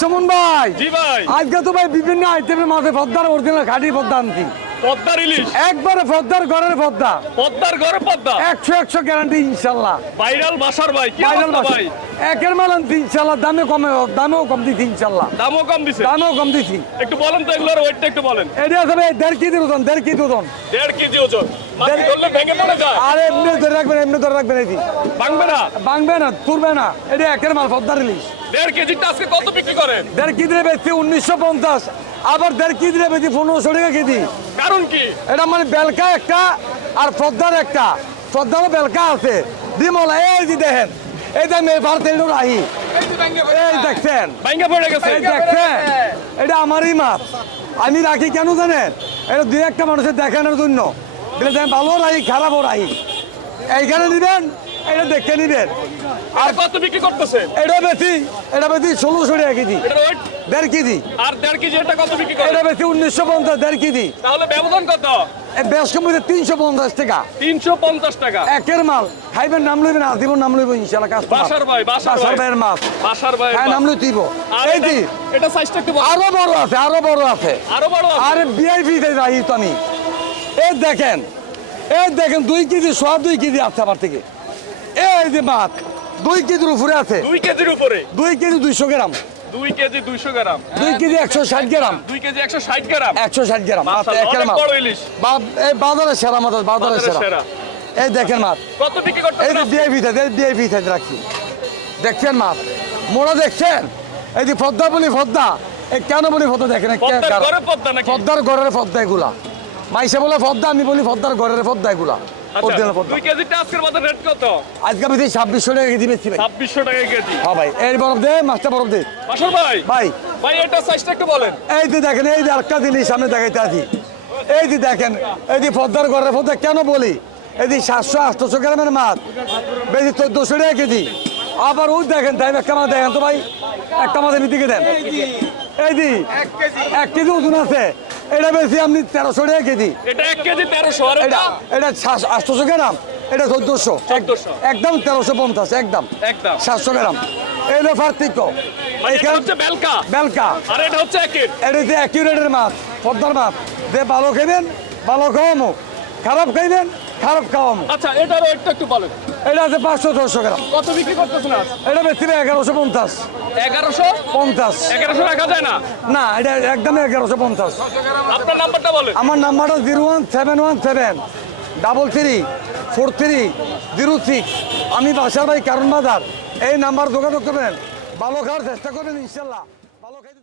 সুমন ভাই। জি ভাই। আজকে তো ভাই বিভিন্ন আইটেমের মাঝে পদ্মার অরিজিনাল খাঁটি পদ্মা আনছি। পদ্মার ইলিশ একবারে পদ্মার ঘরের পদ্মা। পদ্মার ঘরে পদ্মা? একশো একশো গ্যারান্টি ইনশাল্লাহ। ভাইরাল বাসার ভাই ভাইরাল ভাই? একের মাল আনছি ইনশাল্লাহ দামে কমে দামেও কম দিচ্ছি ইনশাল্লাহ। দামও কম দিছে? দামেও কম দিচ্ছি একটু বলেন তো এগুলোর ওয়েটটা একটু বলেন। এটা আছে ভাই দেড় কেজি ওজন দেড় কেজি ওজন। দেড় কেজি ওজন। মাছ ধরলে ভেঙে পড়ে যায়। আর এমনি ধরে রাখবেন এমনি ধরে রাখবেন এই ভাঙবে না? ভাঙবে না তুলবে না। এটা একের মাল পদ্মার ইলিশ দেড় কেজিটা আজকে কত বিক্রি করেন? দেড় কেজি বেচছি উনিশশো পঞ্চাশ। আবার দেড় কেজি বেচছি পনেরোশো টাকা কেজি। কারণ কি? এটা মানে বেলকা একটা আর পদ্মার একটা। পদ্মারও বেলকা আছে। ডিমলা এই যে দেখেন এই যে মেয়ে ভারতের রাহি। এই দেখছেন? পড়ে গেছে। এই দেখছেন? এটা আমারই মাছ আমি রাখি কেন জানেন? এটা দুই একটা মানুষের দেখানোর জন্য। ভালো রাহি খারাপও রাহি। এইখানে নিবেন? এটা নিবেন। আর কত বিক্রি করতেছেন এটা বেশি এটা বেশি ষোলোশো টাকা কেজি। এটার দেড় কেজি। আর দেড় কেজি এটা কত বিক্রি এটা বেশি উনিশশো পঞ্চাশ দেড় কেজি। তাহলে ব্যবধান কত? তিনশো পঞ্চাশ টাকা। তিনশো পঞ্চাশ টাকা। একের মাল। খাইবেন নাম লইবেন নাম লইব ইনশাল্লাহ কাজ বাসার ভাই, বাসার ভাইয়ের মাছ বাসার ভাই হ্যাঁ নাম এই দি এটা সাইজটা একটু আরও বড় আছে আরও বড় আছে। আরও বড় আছে? আরে বিআইপি যাই তো আমি। এই দেখেন এই দেখেন দুই কেজি সব দুই কেজি আছে আমার থেকে। এই যে মাছ দুই কেজির উপরে আছে। দুই কেজির উপরে? দুই কেজি দুইশো গ্রাম। দুই কেজি দুইশো গ্রাম। দুই কেজি একশো ষাট গ্রাম। দুই কেজি একশো ষাট গ্রাম। একশো ষাট গ্রাম। এই বাজারে সেরা মাছ বাজারে সেরা। এই দেখেন মাছ। কত বিক্রি এই করতেছেন যে? বিআইপি থাকে বিআইপি থাকে রাখছি দেখছেন মাছ? মোড়া দেখছেন? এই যে পদ্মা বলি পদ্মা। এই কেন বলি পদ্মা দেখেন? এই? পদ্মার ঘরের পদ্মা এগুলা। মাইসে বলে পদ্মা আমি বলি পদ্মার ঘরের পদ্মা এগুলা। আচ্ছা, পদ্মা দুই কেজিটা আজকের বাজার রেট কত? আজকে আমি ছাব্বিশশো টাকা কেজি বেচছি ভাই। ছাব্বিশশো টাকা কেজি। হ্যাঁ ভাই এই বরফ দে মাছটা বরফ দে। বাসর ভাই ভাই। ভাই এটা সাইজটা একটু বলেন। এই যে দেখেন এই যে একটা জিনিস সামনে দেখাইতে আছি এই যে দেখেন এই যে পদ্মার ঘরের পদ্মা কেন বলি? এই যে সাতশো আটশো গ্রামের মাছ বেশি চোদ্দশো টাকা কেজি। আবার ওই দেখেন তাই একটা মাছ দেখেন তো ভাই একটা মাছের দিকে দেন। এই দি এক কেজি ওজন আছে। এটা বেশি আপনি তেরোশো টাকা কেজি। এটা এক কেজি তেরোশো আর এটা আটশোশো গ্রাম এটা চোদ্দশো। 1400 একদম তেরোশো পঞ্চাশ একদম। একদম। সাতশো গ্রাম। পার্থক্য মানে এটা এইখানে বেলকা। বেলকা। আর এটা হচ্ছে এটা হচ্ছে অ্যাকিউরেটের মাছ পদ্মার মাছ। যে ভালো খাইবেন ভালো খাওয়ামো খারাপ খাইবেন খারাপ খাওয়ামো। আচ্ছা এটার ওয়েটটা একটু বলেন। এটা আছে পাঁচশো ছশো গ্রাম। কত বিক্রি করতেছেন আজ? এটা বেশি এগারোশো পঞ্চাশ। এগারোশো? পঞ্চাশ। এগারোশো রাখা যায় না? না এটা একদম এগারোশো পঞ্চাশ। আপনার নাম্বারটা বলেন। আমার নাম্বারটা zero one seven one seven double three four three zero six. আমি বাসার ভাই কারণ বাজার। এই নাম্বার যোগাযোগ করবেন। ভালো খাওয়ার চেষ্টা করবেন ইনশাল্লাহ। ভালো খাইতে